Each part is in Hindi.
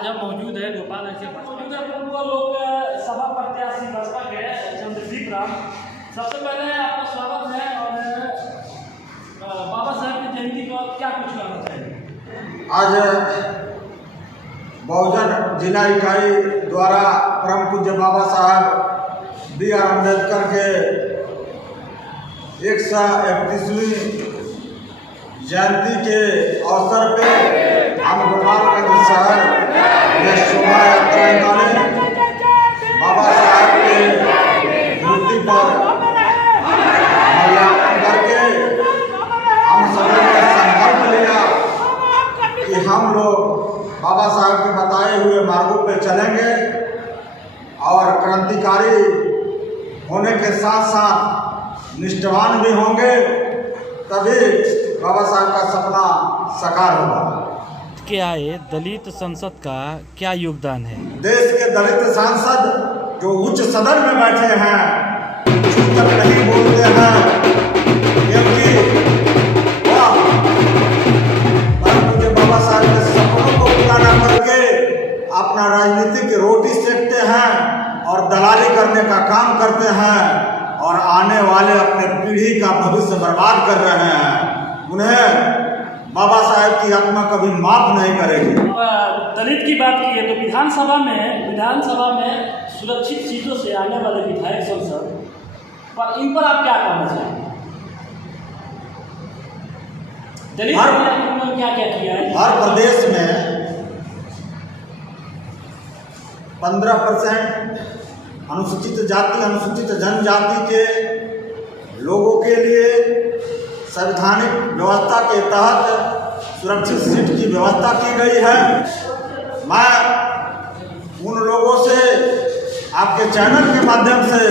आज हम मौजूद है भोपाल ऐसे मौजूद है लोग सभा प्रत्याशी बसपा के चंद्रदीप राम। सबसे पहले आपका स्वागत है और बाबा साहब की जयंती को क्या कुछ कहना चाहिए? आज बहुजन जिला इकाई द्वारा परम पूज्य बाबा साहब B.R. अम्बेडकर के 131वीं जयंती के अवसर पे हम गोपालगंज शहर में शोभा यात्रा निकाले। बाबा साहब के मूर्ति पर माल्यार्पण करके हम सभी ने संकल्प लिया कि हम लोग बाबा साहब के बताए हुए मार्गों पे चलेंगे और क्रांतिकारी होने के साथ साथ निष्ठावान भी होंगे, तभी बाबा साहब का सपना साकार होगा। क्या है दलित संसद का क्या योगदान है? देश के दलित सांसद जो उच्च सदन में बैठे हैं कुछ तक नहीं बोलते हैं, क्योंकि वह मुझे बाबा साहब के सपनों को पूरा न करके अपना राजनीतिक रोटी सेकते हैं और दलाली करने का काम करते हैं और आने वाले अपने पीढ़ी का भविष्य बर्बाद कर रहे हैं। उन्हें बाबा साहब की आत्मा कभी माफ नहीं करेगी। दलित की बात की है तो विधानसभा में सुरक्षित सीटों से आने वाले विधायक संसद पर इन पर आप क्या कहना चाहेंगे? दलित उन्होंने क्या क्या किया है? हर प्रदेश में 15% अनुसूचित जाति अनुसूचित जनजाति के लोगों के लिए संवैधानिक व्यवस्था के तहत सुरक्षित सीट की व्यवस्था की गई है। मैं उन लोगों से आपके चैनल के माध्यम से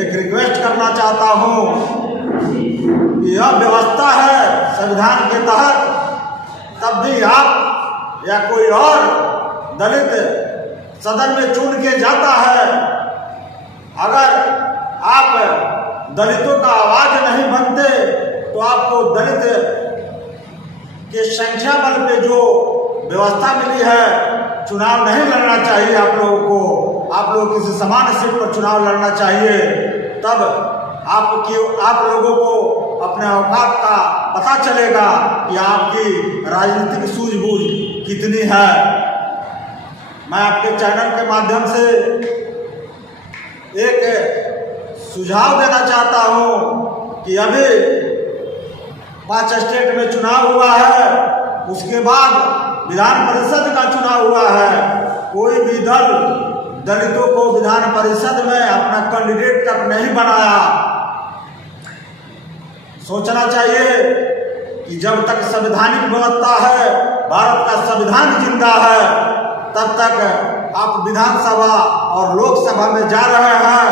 एक रिक्वेस्ट करना चाहता हूं कि यह व्यवस्था है संविधान के तहत, तब भी आप या कोई और दलित सदन में चुन के जाता है, अगर आप दलितों का आवाज नहीं बनते तो आपको दलित के संख्या बल पे जो व्यवस्था मिली है चुनाव नहीं लड़ना चाहिए। आप लोगों को आप लोग किसी समान सीट पर चुनाव लड़ना चाहिए, तब आप लोगों को अपने औकात का पता चलेगा कि आपकी राजनीतिक सूझबूझ कितनी है। मैं आपके चैनल के माध्यम से एक सुझाव देना चाहता हूं कि अभी 5 स्टेट में चुनाव हुआ है, उसके बाद विधान परिषद का चुनाव हुआ है। कोई भी दल दलितों को विधान परिषद में अपना कैंडिडेट तक नहीं बनाया। सोचना चाहिए कि जब तक संवैधानिक व्यवस्था है, भारत का संविधान जिंदा है, तब तक आप विधानसभा और लोकसभा में जा रहे हैं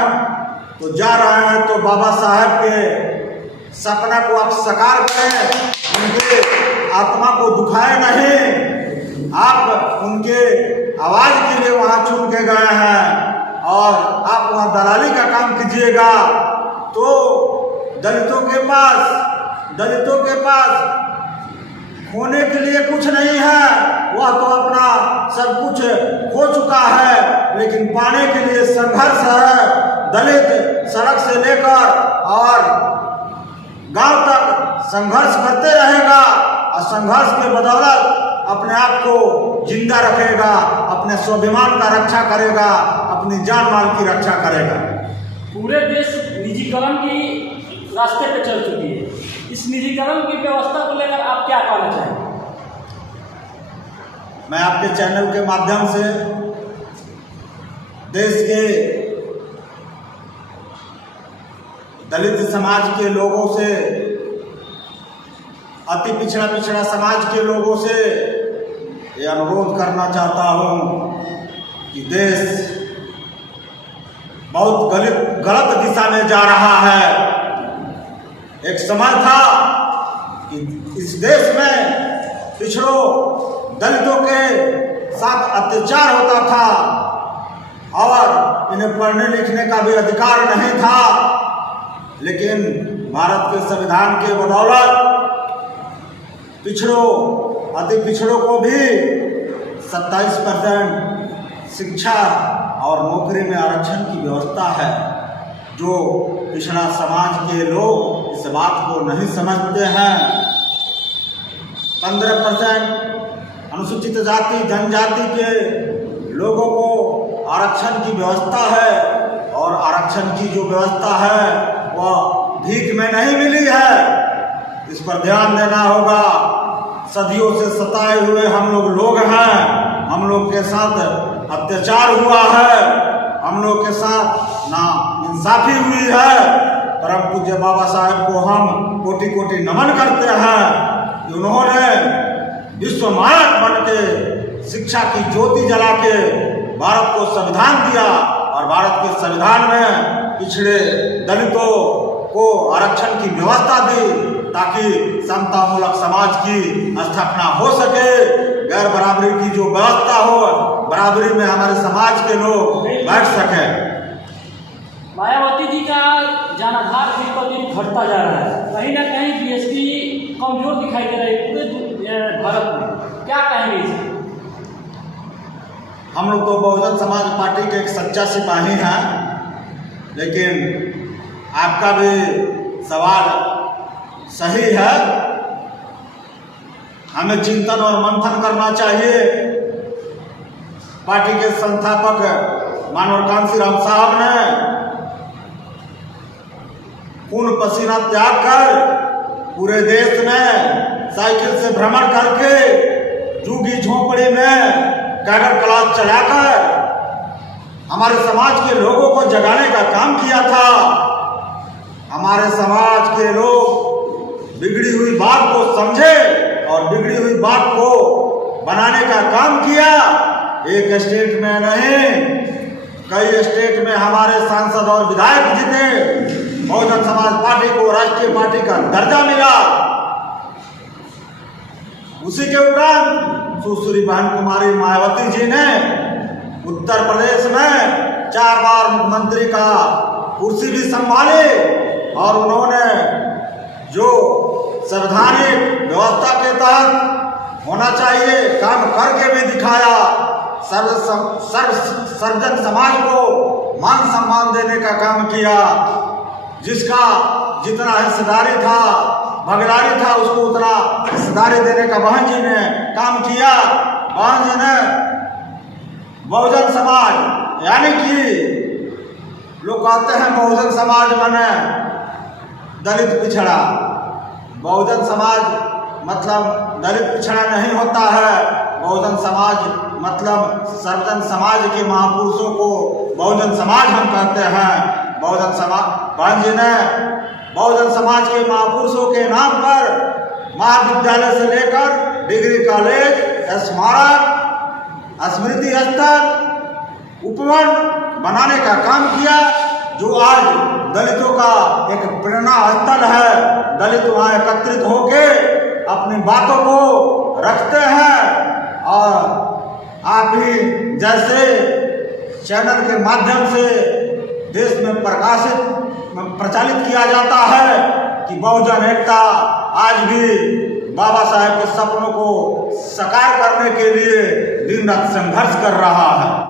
तो बाबा साहब के सपना को आप साकार करें, उनके आत्मा को दुखाए नहीं। आप उनके आवाज के लिए वहां चुन के गए हैं और आप वहां दलाली का काम कीजिएगा तो दलितों के पास खोने के लिए कुछ नहीं है। वह तो अपना सब कुछ खो चुका है, लेकिन पाने के लिए संघर्ष है। दलित सड़क से लेकर और गांव तक संघर्ष करते रहेगा और संघर्ष के बदौलत अपने आप को जिंदा रखेगा, अपने स्वाभिमान का रक्षा करेगा, अपनी जान माल की रक्षा करेगा। पूरे देश निजीकरण की रास्ते पे चल चुकी है, इस निजीकरण की व्यवस्था को लेकर आप क्या कहना चाहेंगे? मैं आपके चैनल के माध्यम से देश के दलित समाज के लोगों से, अति पिछड़ा समाज के लोगों से ये अनुरोध करना चाहता हूं कि देश बहुत गलत दिशा में जा रहा है। एक समय था कि इस देश में पिछड़ों दलितों के साथ अत्याचार होता था और इन्हें पढ़ने लिखने का भी अधिकार नहीं था, लेकिन भारत के संविधान के बदौलत पिछड़ों अति पिछड़ों को भी 27% शिक्षा और नौकरी में आरक्षण की व्यवस्था है। जो पिछड़ा समाज के लोग इस बात को नहीं समझते हैं। 15% अनुसूचित जाति जनजाति के लोगों को आरक्षण की व्यवस्था है और आरक्षण की जो व्यवस्था है वह भीख में नहीं मिली है। इस पर ध्यान देना होगा। सदियों से सताए हुए हम लोग हैं। हम लोग के साथ अत्याचार हुआ है, हम लोग के साथ ना इंसाफी हुई है। परम पूज्य बाबा साहेब को हम कोटि कोटि नमन करते हैं कि उन्होंने विश्व मानक बन के शिक्षा की ज्योति जला के भारत को संविधान दिया और भारत के संविधान में पिछड़े दलितों को आरक्षण की व्यवस्था दी ताकि समतामूलक समाज की स्थापना हो सके। गैर बराबरी की जो व्यवस्था हो, बराबरी में हमारे समाज के लोग बैठ सके। मायावती जी का जनाधार दिन पर दिन घटता जा रहा है। कहीं ना कहीं बीएसपी कमजोर दिखाई दे रहा है पूरे भारत में। क्या कहेंगे इसे? हम लोग तो बहुजन समाज पार्टी के एक सच्चा सिपाही हैं, लेकिन आपका भी सवाल सही है। हमें चिंतन और मंथन करना चाहिए। पार्टी के संस्थापक मानव कांसी राम साहब ने खून पसीना त्याग कर पूरे देश में साइकिल से भ्रमण करके झुग्गी झोंपड़ी में कैडर क्लास चलाकर हमारे समाज के लोगों को जगाने का काम किया था। हमारे समाज के लोग बिगड़ी हुई बात को समझे और बिगड़ी हुई बात को बनाने का काम किया। एक स्टेट में नहीं, कई स्टेट में हमारे सांसद और विधायक जीते। बहुजन समाज पार्टी को राष्ट्रीय पार्टी का दर्जा मिला। उसी के उपरांत सुश्री बहन कुमारी मायावती जी ने उत्तर प्रदेश में 4 बार मुख्यमंत्री का कुर्सी भी संभाली और उन्होंने जो संवैधानिक व्यवस्था के तहत होना चाहिए काम करके भी दिखाया। सर्वजन समाज को मान सम्मान देने का काम किया। जिसका जितना हिस्सेदारी था, भागीदारी था, उसको उतना हिस्सेदारी देने का बहन जी ने काम किया। बहन जी ने बहुजन समाज यानी कि लोग कहते हैं बहुजन समाज माने दलित पिछड़ा। बहुजन समाज मतलब दलित पिछड़ा नहीं होता है। बहुजन समाज मतलब सर्वजन समाज के महापुरुषों को बहुजन समाज हम कहते हैं। बहुजन समाज बहन जी ने बहुजन समाज के महापुरुषों के नाम पर महाविद्यालय से लेकर डिग्री कॉलेज, स्मारक, स्मृति स्थल, उपवन बनाने का काम किया, जो आज दलितों का एक प्रेरणा स्थल है। दलित वहाँ एकत्रित होके अपनी बातों को रखते हैं और आप ही जैसे चैनल के माध्यम से देश में प्रचालित किया जाता है कि बहुजन एकता आज भी बाबा साहेब के सपनों को साकार करने के लिए दिन रात संघर्ष कर रहा है।